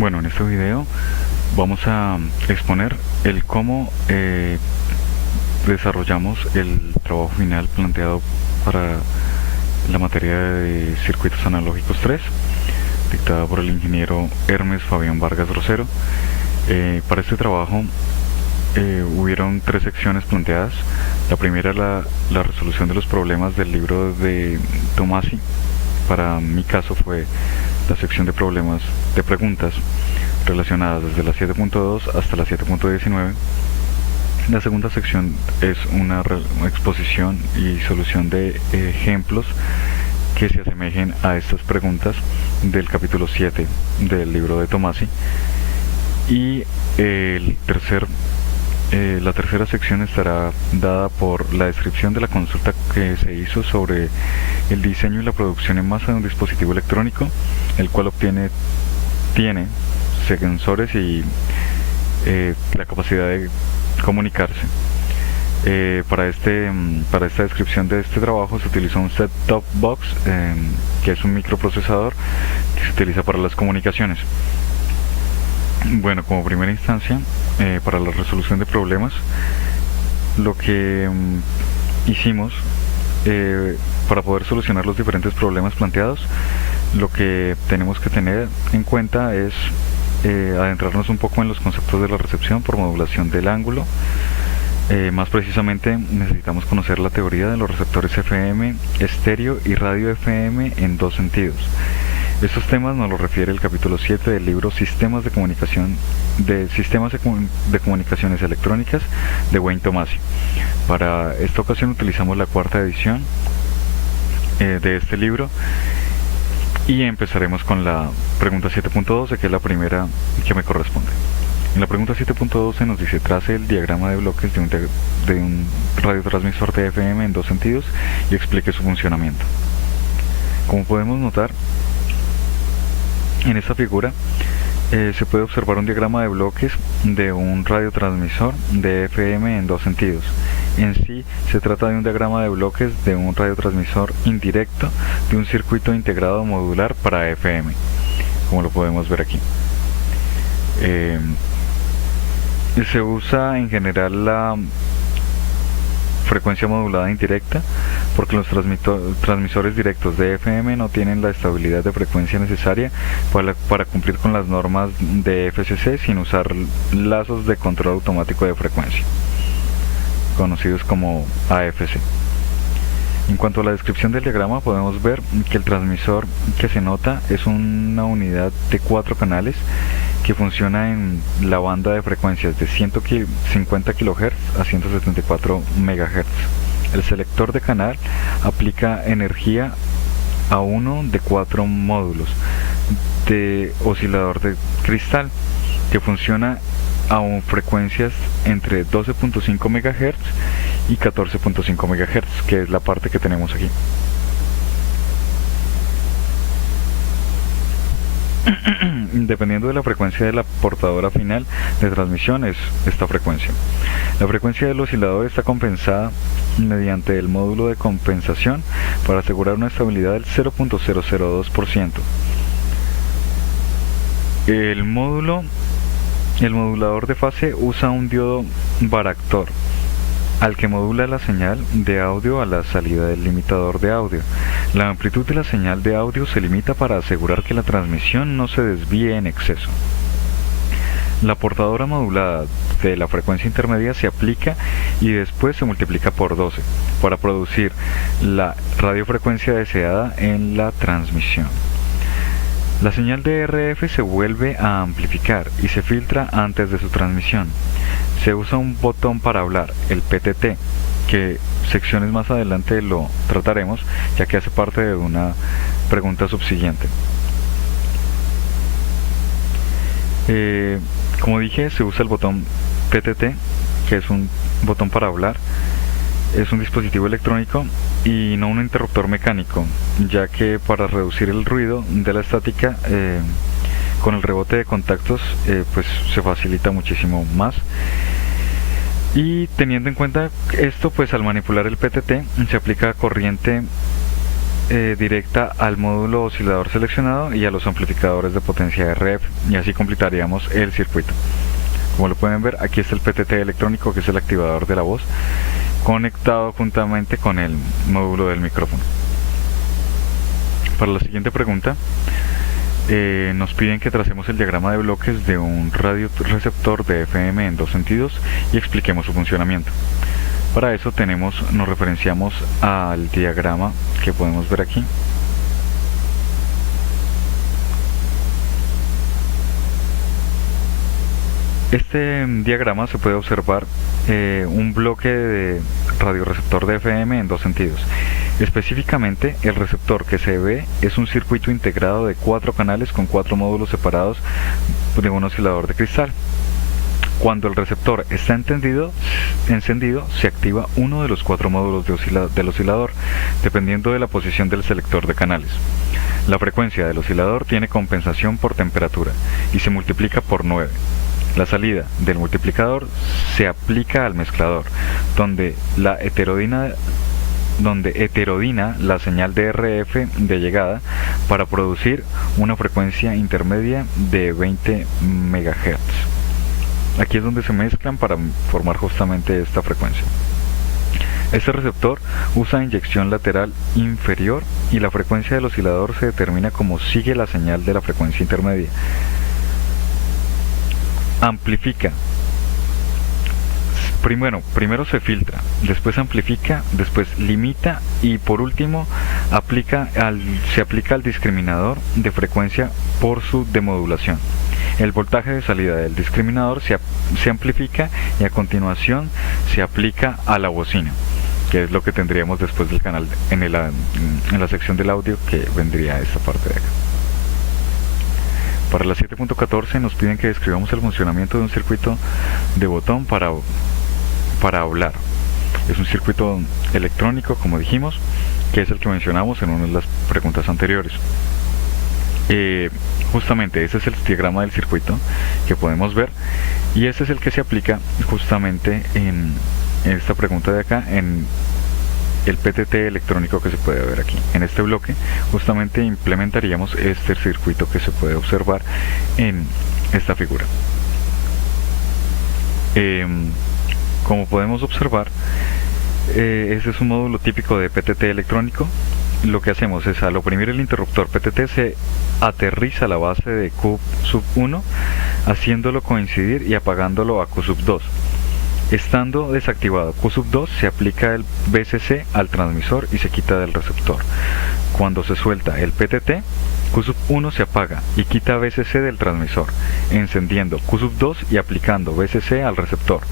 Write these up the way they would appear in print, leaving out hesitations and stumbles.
Bueno, en este video vamos a exponer el cómo desarrollamos el trabajo final planteado para la materia de circuitos analógicos 3, dictada por el ingeniero Hermes Fabián Vargas Rosero. Para este trabajo hubieron tres secciones planteadas. La primera, la resolución de los problemas del libro de Tomasi. Para mi caso fue la sección de problemas de preguntas relacionadas desde la 7.2 hasta la 7.19. La segunda sección es una exposición y solución de ejemplos que se asemejen a estas preguntas del capítulo 7 del libro de Tomasi. Y la tercera sección estará dada por la descripción de la consulta que se hizo sobre el diseño y la producción en masa de un dispositivo electrónico, el cual tiene sensores y la capacidad de comunicarse. Para esta descripción de este trabajo se utilizó un set-top box, que es un microprocesador que se utiliza para las comunicaciones. Bueno, como primera instancia, para la resolución de problemas, lo que hicimos para poder solucionar los diferentes problemas planteados, lo que tenemos que tener en cuenta es adentrarnos un poco en los conceptos de la recepción por modulación del ángulo. Más precisamente necesitamos conocer la teoría de los receptores FM, estéreo y radio FM en dos sentidos. Estos temas nos los refiere el capítulo 7 del libro Sistemas de Comunicaciones Electrónicas de Wayne Tomasi. Para esta ocasión utilizamos la cuarta edición de este libro y empezaremos con la pregunta 7.12, que es la primera que me corresponde. En la pregunta 7.12 nos dice: trace el diagrama de bloques de un radiotransmisor de FM en dos sentidos y explique su funcionamiento. Como podemos notar, en esta figura se puede observar un diagrama de bloques de un radiotransmisor de FM en dos sentidos. En sí, se trata de un diagrama de bloques de un radiotransmisor indirecto de un circuito integrado modular para FM, como lo podemos ver aquí. Se usa en general la frecuencia modulada indirecta porque los transmisores directos de FM no tienen la estabilidad de frecuencia necesaria para cumplir con las normas de FCC sin usar lazos de control automático de frecuencia, conocidos como AFC. En cuanto a la descripción del diagrama, podemos ver que el transmisor que se nota es una unidad de 4 canales que funciona en la banda de frecuencias de 150 kHz a 174 MHz. El selector de canal aplica energía a uno de 4 módulos de oscilador de cristal que funciona a frecuencias entre 12.5 MHz y 14.5 MHz, que es la parte que tenemos aquí. Dependiendo de la frecuencia de la portadora final de transmisión es esta frecuencia. La frecuencia del oscilador está compensada mediante el módulo de compensación para asegurar una estabilidad del 0.002%. El modulador de fase usa un diodo varactor al que modula la señal de audio a la salida del limitador de audio. La amplitud de la señal de audio se limita para asegurar que la transmisión no se desvíe en exceso. La portadora modulada de la frecuencia intermedia se aplica y después se multiplica por 12 para producir la radiofrecuencia deseada en la transmisión. La señal de RF se vuelve a amplificar y se filtra antes de su transmisión. Se usa un botón para hablar, el PTT, que secciones más adelante lo trataremos, ya que hace parte de una pregunta subsiguiente. Como dije, se usa el botón PTT, que es un botón para hablar. Es un dispositivo electrónico y no un interruptor mecánico, ya que para reducir el ruido de la estática con el rebote de contactos pues se facilita muchísimo más. Y teniendo en cuenta esto, pues al manipular el PTT se aplica corriente directa al módulo oscilador seleccionado y a los amplificadores de potencia RF, y así completaríamos el circuito. Como lo pueden ver, aquí está el PTT electrónico, que es el activador de la voz, conectado juntamente con el módulo del micrófono. Para la siguiente pregunta, nos piden que tracemos el diagrama de bloques de un radioreceptor de FM en dos sentidos y expliquemos su funcionamiento. Para eso nos referenciamos al diagrama que podemos ver aquí. Este diagrama se puede observar un bloque de radioreceptor de FM en dos sentidos. Específicamente, el receptor que se ve es un circuito integrado de 4 canales con 4 módulos separados de un oscilador de cristal. Cuando el receptor está encendido, se activa uno de los 4 módulos del oscilador, dependiendo de la posición del selector de canales. La frecuencia del oscilador tiene compensación por temperatura y se multiplica por 9. La salida del multiplicador se aplica al mezclador, donde heterodina la señal de RF de llegada para producir una frecuencia intermedia de 20 MHz. Aquí es donde se mezclan para formar justamente esta frecuencia. Este receptor usa inyección lateral inferior y la frecuencia del oscilador se determina como sigue la señal de la frecuencia intermedia. Amplifica. Primero se filtra, después amplifica, después limita y por último se aplica al discriminador de frecuencia por su demodulación. El voltaje de salida del discriminador se amplifica y a continuación se aplica a la bocina, que es lo que tendríamos después del canal en la sección del audio, que vendría esta parte de acá. Para la 7.14 nos piden que describamos el funcionamiento de un circuito de botón para hablar. Es un circuito electrónico, como dijimos, que es el que mencionamos en una de las preguntas anteriores. Justamente ese es el diagrama del circuito que podemos ver, y ese es el que se aplica justamente en esta pregunta de acá, en el PTT electrónico que se puede ver aquí. En este bloque justamente implementaríamos este circuito que se puede observar en esta figura. Como podemos observar, ese es un módulo típico de PTT electrónico. Lo que hacemos es, al oprimir el interruptor PTT, se aterriza la base de Q1, haciéndolo coincidir y apagándolo a Q2. Estando desactivado Q2, se aplica el VCC al transmisor y se quita del receptor. Cuando se suelta el PTT, Q1 se apaga y quita VCC del transmisor, encendiendo Q2 y aplicando VCC al receptor.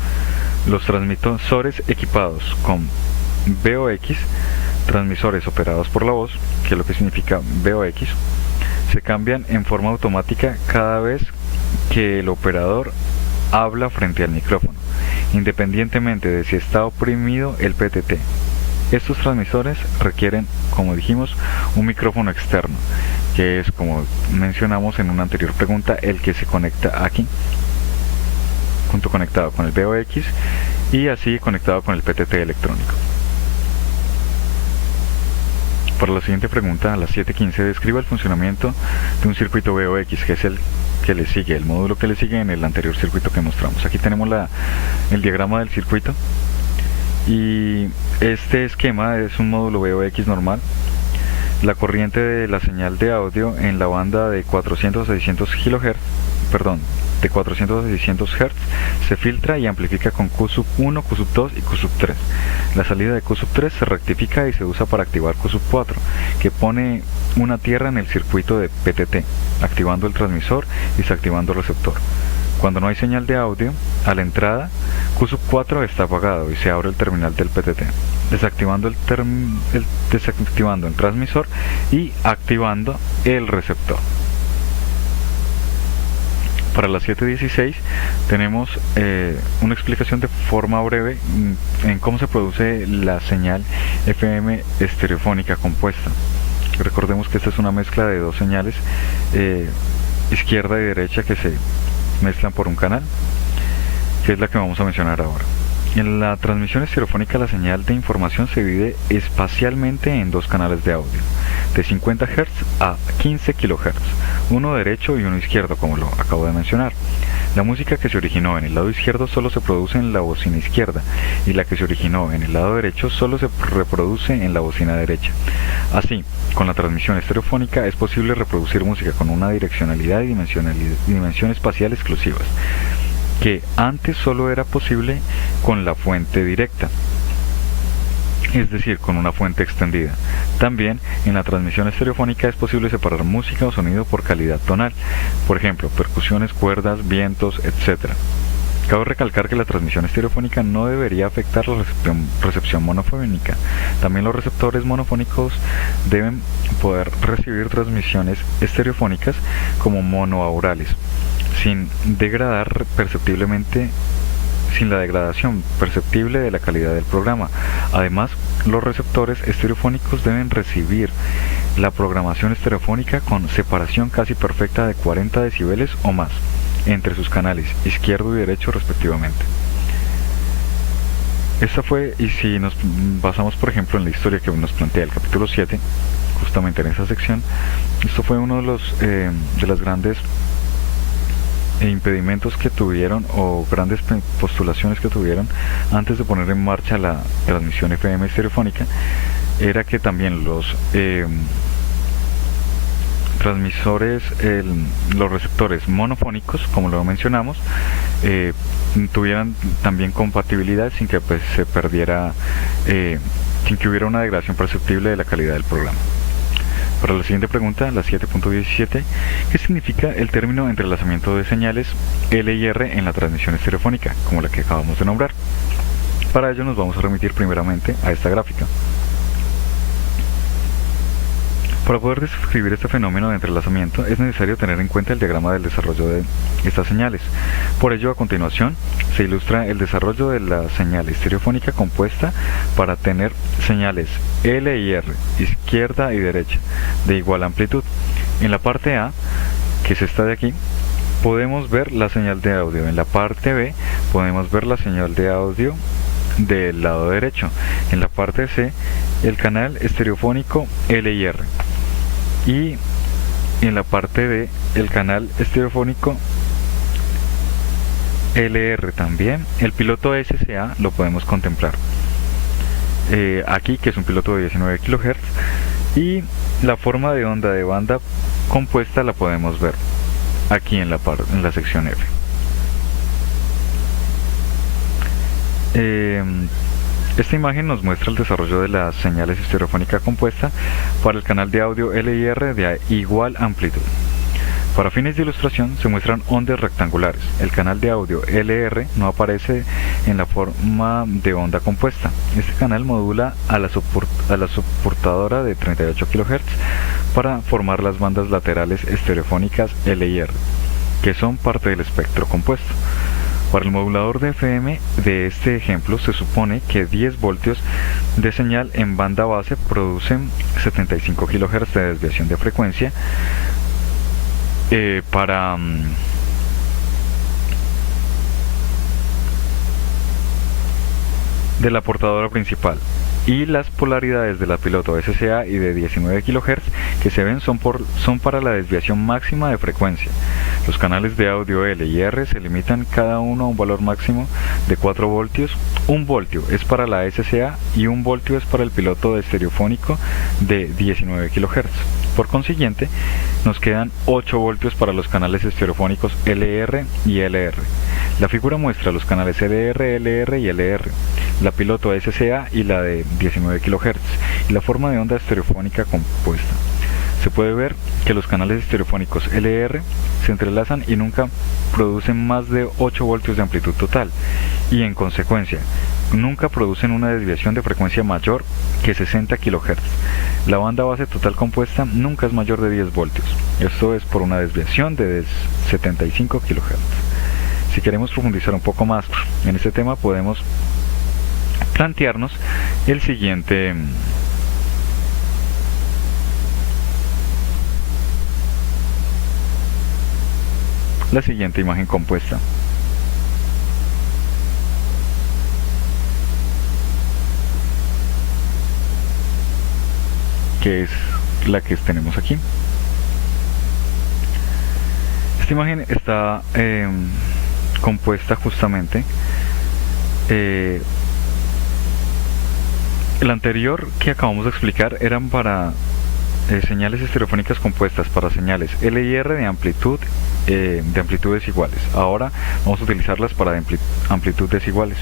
Los transmisores equipados con VOX, transmisores operados por la voz, que es lo que significa VOX, se cambian en forma automática cada vez que el operador habla frente al micrófono, independientemente de si está oprimido el PTT. Estos transmisores requieren, como dijimos, un micrófono externo, que es, como mencionamos en una anterior pregunta, el que se conecta aquí, conectado con el VOX y así conectado con el PTT electrónico. Para la siguiente pregunta, a las 7.15, describa el funcionamiento de un circuito VOX, que es el que le sigue, el módulo que le sigue en el anterior circuito que mostramos. Aquí tenemos el diagrama del circuito, y este esquema es un módulo VOX normal. La corriente de la señal de audio en la banda de 400 a 600 kHz, de 400 a 600 Hz, se filtra y amplifica con Q1, Q2 y Q3. La salida de Q3 se rectifica y se usa para activar Q4, que pone una tierra en el circuito de PTT, activando el transmisor y desactivando el receptor. Cuando no hay señal de audio, a la entrada, Q4 está apagado y se abre el terminal del PTT, desactivando el transmisor y activando el receptor. Para las 7.16 tenemos una explicación de forma breve en cómo se produce la señal FM estereofónica compuesta. Recordemos que esta es una mezcla de dos señales, izquierda y derecha, que se mezclan por un canal, que es la que vamos a mencionar ahora. En la transmisión estereofónica, la señal de información se divide espacialmente en dos canales de audio. de 50 Hz a 15 kHz, uno derecho y uno izquierdo, como lo acabo de mencionar. La música que se originó en el lado izquierdo solo se produce en la bocina izquierda, y la que se originó en el lado derecho solo se reproduce en la bocina derecha. Así, con la transmisión estereofónica es posible reproducir música con una direccionalidad y dimensión espacial exclusivas, que antes solo era posible con la fuente directa, es decir, con una fuente extendida. También en la transmisión estereofónica es posible separar música o sonido por calidad tonal, por ejemplo, percusiones, cuerdas, vientos, etc. Cabe recalcar que la transmisión estereofónica no debería afectar la recepción monofónica. También los receptores monofónicos deben poder recibir transmisiones estereofónicas como monoaurales, sin la degradación perceptible de la calidad del programa. Además, los receptores estereofónicos deben recibir la programación estereofónica con separación casi perfecta de 40 decibeles o más entre sus canales izquierdo y derecho respectivamente. Esta fue, y si nos basamos por ejemplo en la historia que nos plantea el capítulo 7, justamente en esa sección, esto fue uno de las grandes impedimentos que tuvieron, o grandes postulaciones que tuvieron antes de poner en marcha la transmisión FM estereofónica, era que también los transmisores, los receptores monofónicos, como lo mencionamos, tuvieran también compatibilidad sin que pues, se perdiera, sin que hubiera una degradación perceptible de la calidad del programa. Para la siguiente pregunta, la 7.17, ¿qué significa el término entrelazamiento de señales L y R en la transmisión estereofónica, como la que acabamos de nombrar? Para ello nos vamos a remitir primeramente a esta gráfica. Para poder describir este fenómeno de entrelazamiento es necesario tener en cuenta el diagrama del desarrollo de estas señales. Por ello, a continuación, se ilustra el desarrollo de la señal estereofónica compuesta para tener señales L y R, izquierda y derecha, de igual amplitud. En la parte A, que es esta de aquí, podemos ver la señal de audio. En la parte B, podemos ver la señal de audio del lado derecho. En la parte C, el canal estereofónico L y R. Y en la parte D, el canal estereofónico LR también. El piloto SSA lo podemos contemplar aquí, que es un piloto de 19 kHz, y la forma de onda de banda compuesta la podemos ver aquí en la sección F. Esta imagen nos muestra el desarrollo de las señales estereofónica compuesta para el canal de audio L y R de igual amplitud. Para fines de ilustración se muestran ondas rectangulares. El canal de audio LR no aparece en la forma de onda compuesta. Este canal modula a la soportadora de 38 kHz para formar las bandas laterales estereofónicas L y R, que son parte del espectro compuesto. Para el modulador de FM de este ejemplo se supone que 10 voltios de señal en banda base producen 75 kHz de desviación de frecuencia de la portadora principal, y las polaridades de la piloto SSA y de 19 kHz que se ven son para la desviación máxima de frecuencia. Los canales de audio L y R se limitan cada uno a un valor máximo de 4 voltios. 1 voltio es para la SSA y 1 voltio es para el piloto estereofónico de 19 kHz. Por consiguiente, nos quedan 8 voltios para los canales estereofónicos LR y LR. La figura muestra los canales LR, LR y LR, la piloto SSA y la de 19 kHz, y la forma de onda estereofónica compuesta. Se puede ver que los canales estereofónicos LR se entrelazan y nunca producen más de 8 voltios de amplitud total, y en consecuencia, nunca producen una desviación de frecuencia mayor que 60 kHz. La banda base total compuesta nunca es mayor de 10 voltios. Esto es por una desviación de 75 kHz. Si queremos profundizar un poco más en este tema, podemos plantearnos la siguiente imagen compuesta. Que es la que tenemos aquí. Esta imagen está compuesta justamente. El anterior que acabamos de explicar eran para señales estereofónicas compuestas, para señales L y R de amplitudes iguales. Ahora vamos a utilizarlas para amplitud desiguales.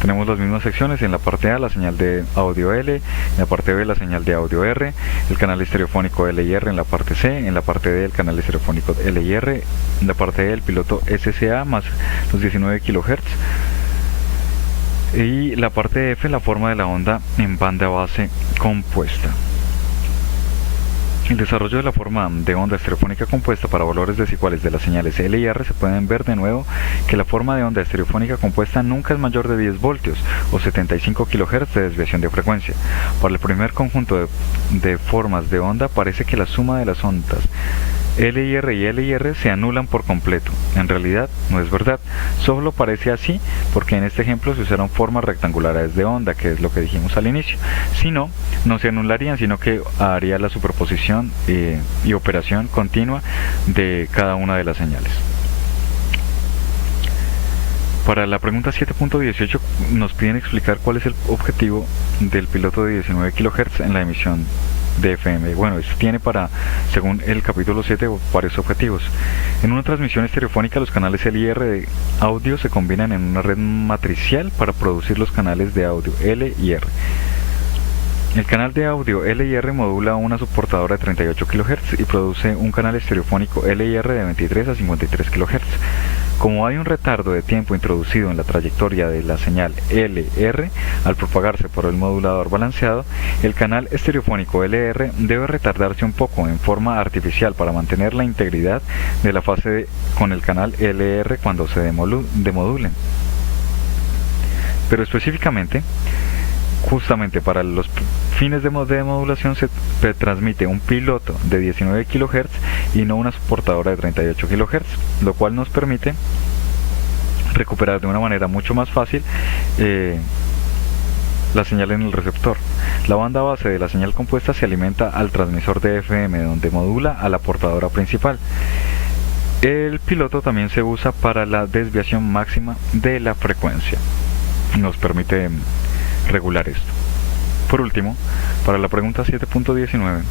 Tenemos las mismas secciones: en la parte A la señal de audio L, en la parte B la señal de audio R, el canal estereofónico L y R en la parte C, en la parte D el canal estereofónico L y R, en la parte E el piloto SCA más los 19 kHz, y la parte F la forma de la onda en banda base compuesta. El desarrollo de la forma de onda estereofónica compuesta para valores desiguales de las señales L y R se pueden ver de nuevo que la forma de onda estereofónica compuesta nunca es mayor de 10 voltios o 75 kHz de desviación de frecuencia. Para el primer conjunto de formas de onda parece que la suma de las ondas L y R se anulan por completo. En realidad no es verdad, solo parece así porque en este ejemplo se usaron formas rectangulares de onda, que es lo que dijimos al inicio. Si no, no se anularían, sino que haría la superposición y operación continua de cada una de las señales. Para la pregunta 7.18 nos piden explicar cuál es el objetivo del piloto de 19 kHz en la emisión de FM. Bueno, esto tiene según el capítulo 7, varios objetivos. En una transmisión estereofónica, los canales L y R de audio se combinan en una red matricial para producir los canales de audio L y R. El canal de audio L y R modula una subportadora de 38 kHz y produce un canal estereofónico L y R de 23 a 53 kHz. Como hay un retardo de tiempo introducido en la trayectoria de la señal LR al propagarse por el modulador balanceado, el canal estereofónico LR debe retardarse un poco en forma artificial para mantener la integridad de la fase con el canal LR cuando se demodulen. Pero específicamente, justamente para los fines de modulación se transmite un piloto de 19 kHz y no una soportadora de 38 kHz, lo cual nos permite recuperar de una manera mucho más fácil la señal en el receptor. La banda base de la señal compuesta se alimenta al transmisor de FM, donde modula a la portadora principal. El piloto también se usa para la desviación máxima de la frecuencia. Nos permite regular esto. Por último, para la pregunta 7.19,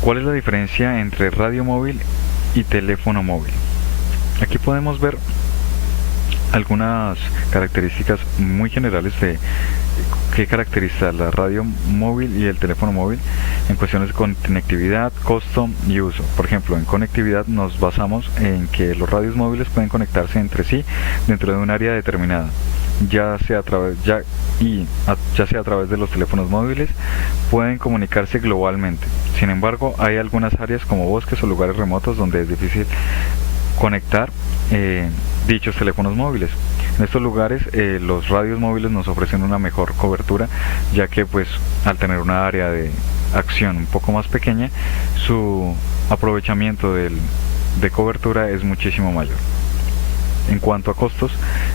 ¿cuál es la diferencia entre radio móvil y teléfono móvil? Aquí podemos ver algunas características muy generales de qué caracteriza la radio móvil y el teléfono móvil en cuestiones de conectividad, costo y uso. Por ejemplo, en conectividad nos basamos en que los radios móviles pueden conectarse entre sí dentro de un área determinada, ya sea a través de los teléfonos móviles, pueden comunicarse globalmente. Sin embargo, hay algunas áreas como bosques o lugares remotos donde es difícil conectar dichos teléfonos móviles. En estos lugares los radios móviles nos ofrecen una mejor cobertura, ya que pues al tener una área de acción un poco más pequeña, su aprovechamiento de cobertura es muchísimo mayor. En cuanto a costos,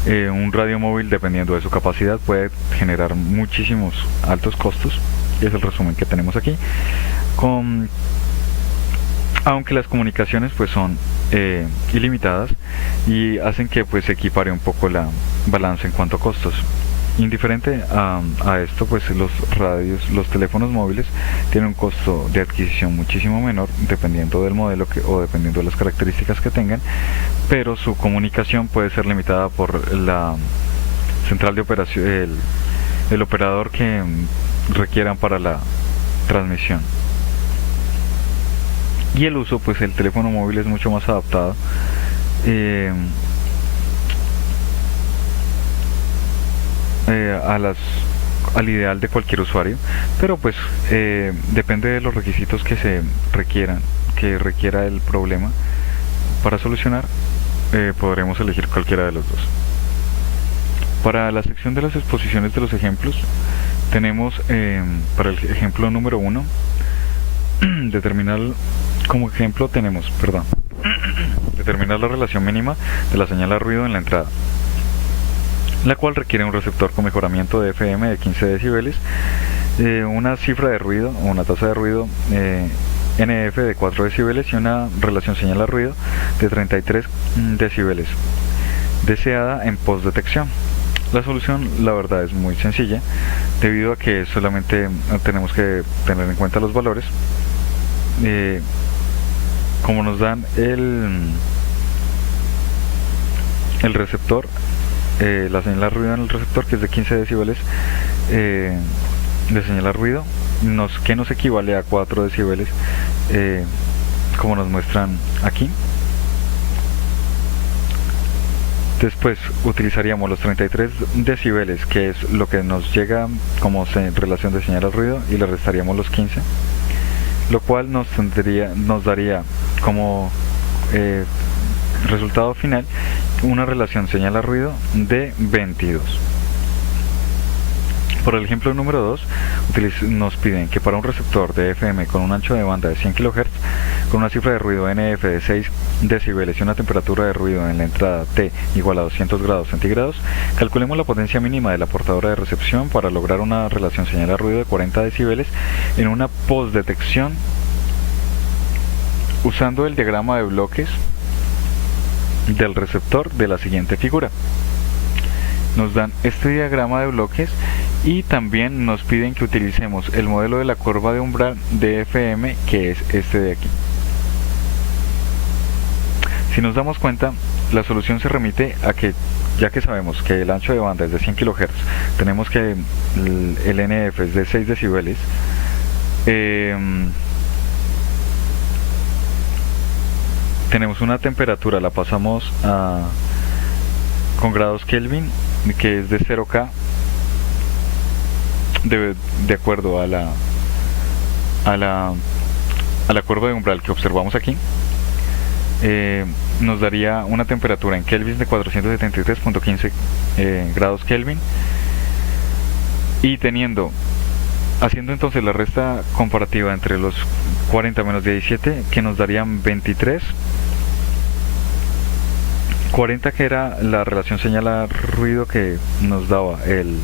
un radio móvil, dependiendo de su capacidad, puede generar muchísimos altos costos, y es el resumen que tenemos aquí, aunque las comunicaciones pues son ilimitadas y hacen que pues se equipare un poco la balanza en cuanto a costos. Indiferente a esto, pues los teléfonos móviles tienen un costo de adquisición muchísimo menor, dependiendo del modelo o dependiendo de las características que tengan, pero su comunicación puede ser limitada por la central de operación, el operador que requieran para la transmisión. Y el uso, pues el teléfono móvil es mucho más adaptado al ideal de cualquier usuario, pero pues depende de los requisitos que requiera el problema para solucionar. Podremos elegir cualquiera de los dos. Para la sección de las exposiciones de los ejemplos tenemos para el ejemplo número 1 determinar la relación mínima de la señal a ruido en la entrada, la cual requiere un receptor con mejoramiento de FM de 15 decibeles una cifra de ruido o una tasa de ruido NF de 4 decibeles y una relación señal a ruido de 33 decibeles deseada en postdetección. La solución, la verdad, es muy sencilla, debido a que solamente tenemos que tener en cuenta los valores. Como nos dan el receptor, la señal a ruido en el receptor, que es de 15 decibeles de señal a ruido, que nos equivale a 4 decibeles, como nos muestran aquí. Después utilizaríamos los 33 decibeles, que es lo que nos llega como relación de señal al ruido, y le restaríamos los 15, lo cual nos daría como resultado final una relación señal a ruido de 22. Por el ejemplo número 2, nos piden que para un receptor de FM con un ancho de banda de 100 kHz, con una cifra de ruido NF de 6 decibeles y una temperatura de ruido en la entrada T igual a 200 grados centígrados, calculemos la potencia mínima de la portadora de recepción para lograr una relación señal a ruido de 40 decibeles en una postdetección usando el diagrama de bloques del receptor de la siguiente figura. Nos dan este diagrama de bloques y también nos piden que utilicemos el modelo de la curva de umbral de FM, que es este de aquí. Si nos damos cuenta, la solución se remite a que, ya que sabemos que el ancho de banda es de 100 kHz, tenemos que el NF es de 6 decibeles, tenemos una temperatura, la pasamos con grados Kelvin, que es de 0K, de acuerdo a la curva de umbral que observamos aquí. Nos daría una temperatura en Kelvin de 473.15 grados Kelvin, y haciendo entonces la resta comparativa entre los 40 menos 17, que nos darían 23, 40 que era la relación señal a ruido que nos daba el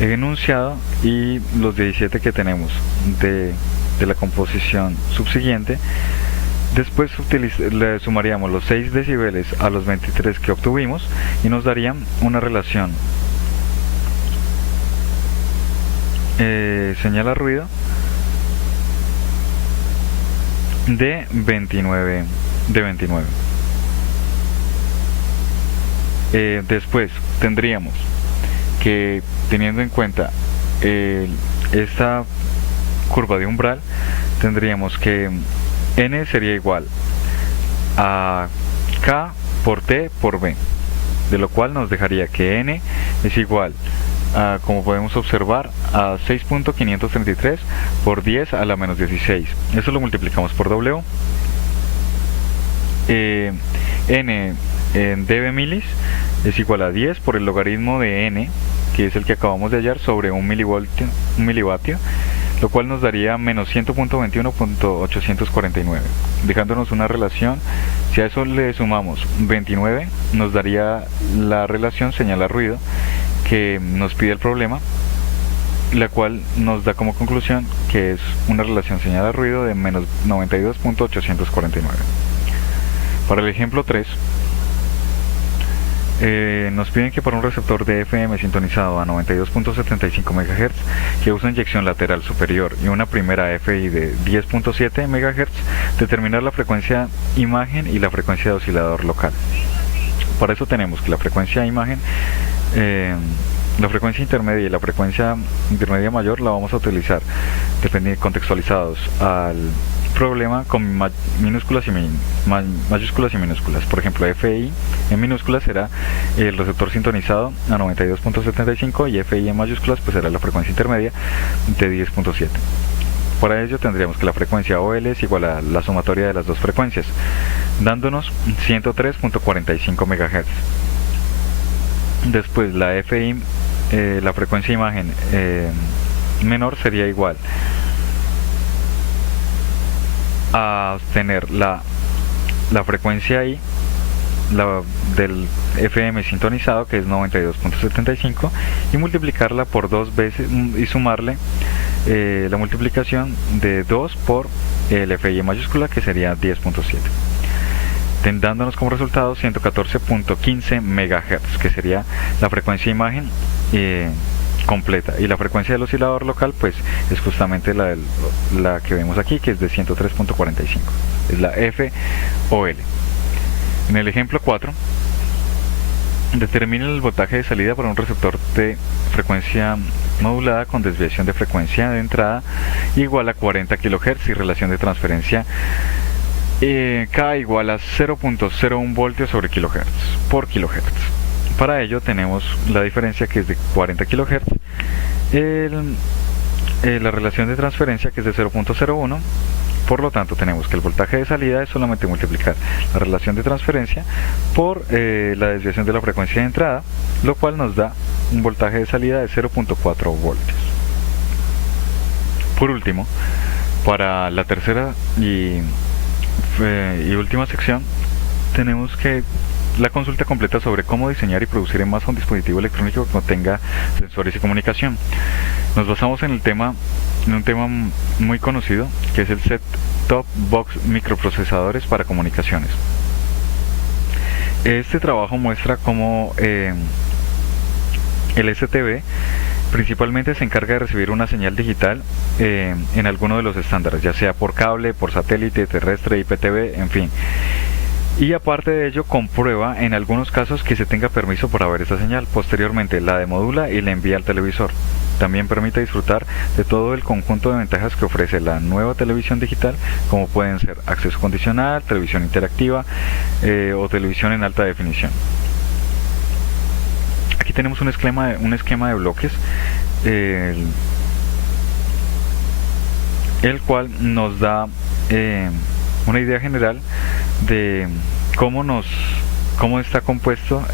enunciado, y los 17 que tenemos de la composición subsiguiente. Después le sumaríamos los 6 decibeles a los 23 que obtuvimos y nos darían una relación señal a ruido de 29. Después tendríamos que, teniendo en cuenta esta curva de umbral, tendríamos que N sería igual a K por T por B, de lo cual nos dejaría que N es igual a, como podemos observar, a 6.533 por 10 a la menos 16. Eso lo multiplicamos por W. N en dB milis es igual a 10 por el logaritmo de N, que es el que acabamos de hallar, sobre un milivatio, lo cual nos daría menos 100.21.849, dejándonos una relación. Si a eso le sumamos 29, nos daría la relación señal a ruido que nos pide el problema, la cual nos da como conclusión que es una relación señal a ruido de menos 92.849. Para el ejemplo 3, nos piden que para un receptor de FM sintonizado a 92.75 MHz que usa inyección lateral superior y una primera FI de 10.7 MHz, determinar la frecuencia imagen y la frecuencia de oscilador local. Para eso tenemos que la frecuencia imagen, la frecuencia intermedia y la frecuencia intermedia mayor la vamos a utilizar contextualizados al problema con mayúsculas y minúsculas. Por ejemplo, FI en minúsculas será el receptor sintonizado a 92.75 y FI en mayúsculas pues será la frecuencia intermedia de 10.7. Para ello tendríamos que la frecuencia OL es igual a la sumatoria de las dos frecuencias, dándonos 103.45 MHz. Después la FI, la frecuencia imagen menor sería igual a tener la frecuencia I del FM sintonizado, que es 92.75, y multiplicarla por 2 veces y sumarle la multiplicación de 2 por el FI mayúscula, que sería 10.7, dándonos como resultado 114.15 MHz, que sería la frecuencia de imagen completa. Y la frecuencia del oscilador local pues es justamente la que vemos aquí, que es de 103.45, es la FOL. En el ejemplo 4, determina el voltaje de salida para un receptor de frecuencia modulada con desviación de frecuencia de entrada igual a 40 kHz y relación de transferencia K igual a 0.01 voltios sobre kHz por kHz. Para ello tenemos la diferencia, que es de 40 kHz, la relación de transferencia, que es de 0.01. Por lo tanto, tenemos que el voltaje de salida es solamente multiplicar la relación de transferencia por la desviación de la frecuencia de entrada, lo cual nos da un voltaje de salida de 0.4 voltios. Por último, para la tercera y última sección, tenemos que la consulta completa sobre cómo diseñar y producir en masa un dispositivo electrónico que contenga sensores y comunicación. Nos basamos en un tema muy conocido, que es el Set-Top Box Microprocesadores para Comunicaciones. Este trabajo muestra cómo el STB principalmente se encarga de recibir una señal digital en alguno de los estándares, ya sea por cable, por satélite, terrestre, IPTV, en fin. Y aparte de ello, comprueba en algunos casos que se tenga permiso para ver esa señal. Posteriormente la demodula y la envía al televisor. También permite disfrutar de todo el conjunto de ventajas que ofrece la nueva televisión digital, como pueden ser acceso condicional, televisión interactiva o televisión en alta definición. Aquí tenemos un esquema de bloques, el cual nos da una idea general de cómo está compuesto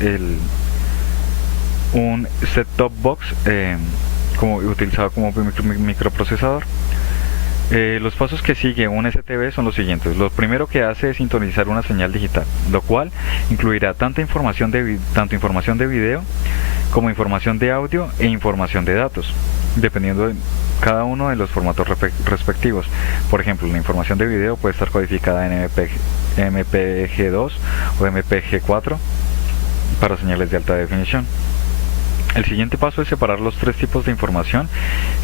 un set-top box utilizado como microprocesador. Los pasos que sigue un STB son los siguientes. Lo primero que hace es sintonizar una señal digital, lo cual incluirá tanto información de video como información de audio e información de datos, dependiendo de cada uno de los formatos respectivos. Por ejemplo, la información de video puede estar codificada en MPEG-2 o MPEG-4 para señales de alta definición. El siguiente paso es separar los tres tipos de información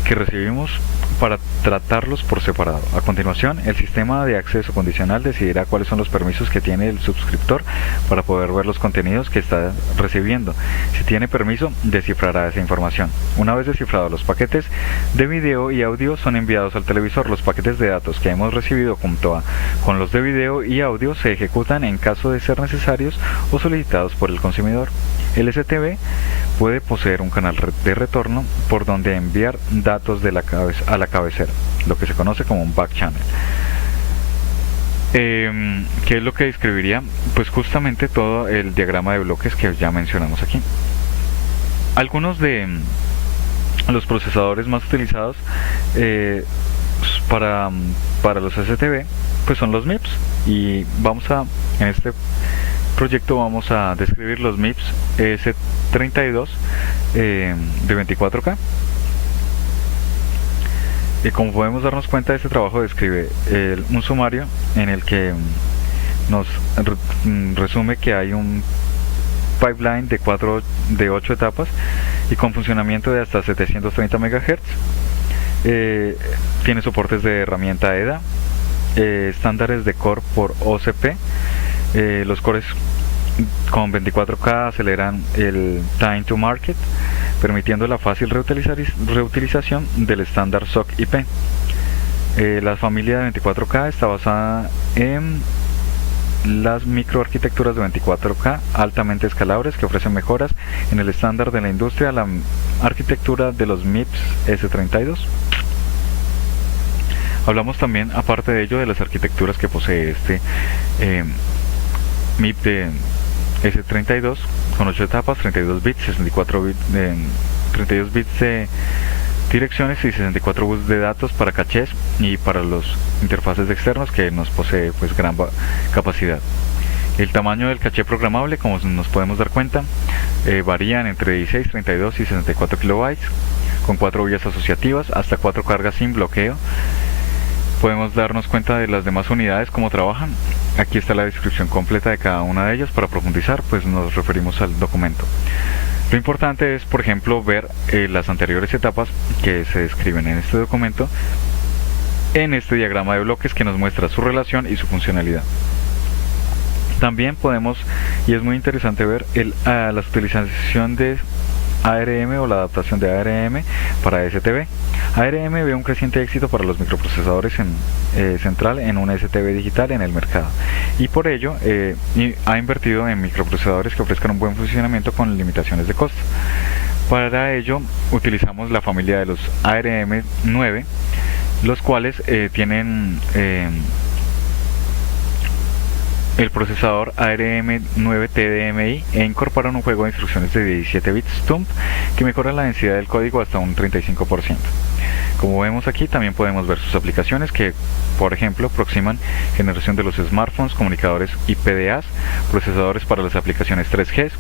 que recibimos para tratarlos por separado. A continuación, el sistema de acceso condicional decidirá cuáles son los permisos que tiene el suscriptor para poder ver los contenidos que está recibiendo. Si tiene permiso, descifrará esa información. Una vez descifrados, los paquetes de video y audio son enviados al televisor. Los paquetes de datos que hemos recibido junto con los de video y audio se ejecutan en caso de ser necesarios o solicitados por el consumidor. El STB puede poseer un canal de retorno por donde enviar datos a la cabecera, lo que se conoce como un back channel. ¿Qué es lo que describiría? Pues justamente todo el diagrama de bloques que ya mencionamos aquí. Algunos de los procesadores más utilizados para los STB pues son los MIPS, y en este proyecto vamos a describir los MIPS S32 de 24K. Y como podemos darnos cuenta, este trabajo describe un sumario en el que nos resume que hay un pipeline de 8 etapas y con funcionamiento de hasta 730 MHz. Tiene soportes de herramienta EDA, estándares de core por OCP. Los cores con 24K aceleran el time to market, permitiendo la fácil reutilización del estándar SOC IP. La familia de 24K está basada en las microarquitecturas de 24K altamente escalables que ofrecen mejoras en el estándar de la industria, la arquitectura de los MIPS S32. Hablamos también, aparte de ello, de las arquitecturas que posee este MIP de S32 con 8 etapas, 32 bits, 32 bits de direcciones y 64 bits de datos para cachés y para los interfaces externos, que nos posee pues gran capacidad. El tamaño del caché programable, como nos podemos dar cuenta, varían entre 16, 32 y 64 kilobytes. con 4 vías asociativas, hasta 4 cargas sin bloqueo. Podemos darnos cuenta de las demás unidades, cómo trabajan. Aquí está la descripción completa de cada una de ellas. Para profundizar, pues nos referimos al documento. Lo importante es, por ejemplo, ver las anteriores etapas que se describen en este documento, en este diagrama de bloques que nos muestra su relación y su funcionalidad. También podemos, y es muy interesante ver, la utilización de ARM o la adaptación de ARM para STB. ARM ve un creciente éxito para los microprocesadores central en un STB digital en el mercado, y por ello ha invertido en microprocesadores que ofrezcan un buen funcionamiento con limitaciones de costo. Para ello utilizamos la familia de los ARM 9, los cuales tienen el procesador ARM 9 TDMI e incorporan un juego de instrucciones de 17 bits TUMP que mejora la densidad del código hasta un 35%. Como vemos aquí, también podemos ver sus aplicaciones que, por ejemplo, aproximan generación de los smartphones, comunicadores y PDAs, procesadores para las aplicaciones 3G,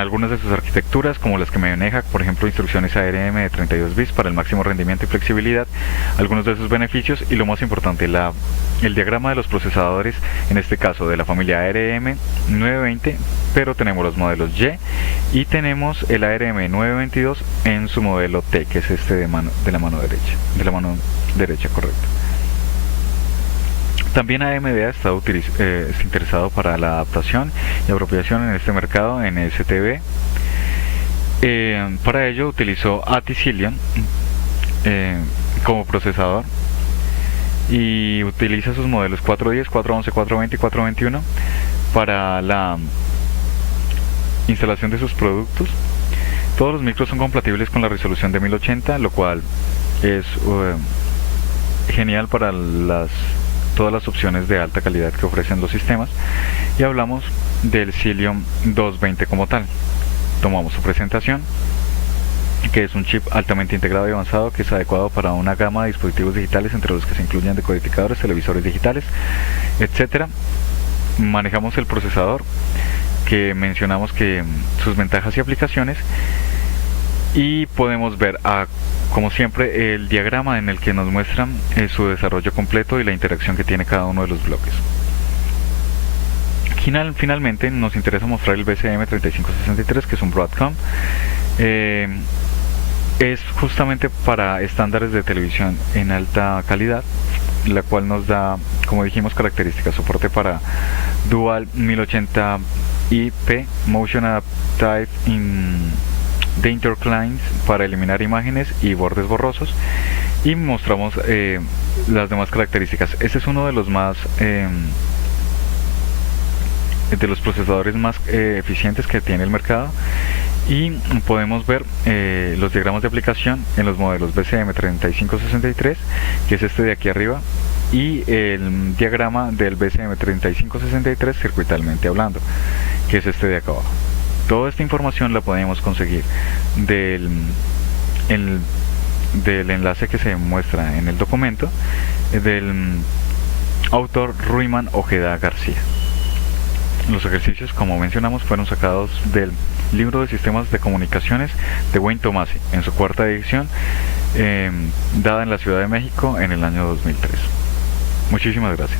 algunas de sus arquitecturas, como las que me maneja, por ejemplo, instrucciones ARM de 32 bits para el máximo rendimiento y flexibilidad, algunos de sus beneficios y lo más importante, el diagrama de los procesadores, en este caso de la familia ARM 920, pero tenemos los modelos Y y tenemos el ARM 922 en su modelo T, que es este de la mano derecha, correcto. También AMD está interesado para la adaptación y apropiación en este mercado en STB. Para ello utilizó Aticillion como procesador y utiliza sus modelos 410, 411, 420 y 421 para la instalación de sus productos. Todos los micros son compatibles con la resolución de 1080, lo cual es genial para todas las opciones de alta calidad que ofrecen los sistemas. Y hablamos del Cilium 220 como tal. Tomamos su presentación, que es un chip altamente integrado y avanzado que es adecuado para una gama de dispositivos digitales, entre los que se incluyen decodificadores, televisores digitales, etcétera. Manejamos el procesador, que mencionamos que sus ventajas y aplicaciones, y podemos ver como siempre el diagrama en el que nos muestran su desarrollo completo y la interacción que tiene cada uno de los bloques. Finalmente nos interesa mostrar el BCM3563, que es un Broadcom. Es justamente para estándares de televisión en alta calidad, la cual nos da, como dijimos, características: soporte para Dual 1080p, Motion Adaptive de Interclines para eliminar imágenes y bordes borrosos, y mostramos las demás características. Este es uno de los más de los procesadores más eficientes que tiene el mercado, y podemos ver los diagramas de aplicación en los modelos BCM3563, que es este de aquí arriba, y el diagrama del BCM3563 circuitalmente hablando, que es este de acá abajo. Toda esta información la podemos conseguir del enlace que se muestra en el documento del autor Ruiman Ojeda García. Los ejercicios, como mencionamos, fueron sacados del libro de sistemas de comunicaciones de Wayne Tomasi, en su cuarta edición, dada en la Ciudad de México en el año 2003. Muchísimas gracias.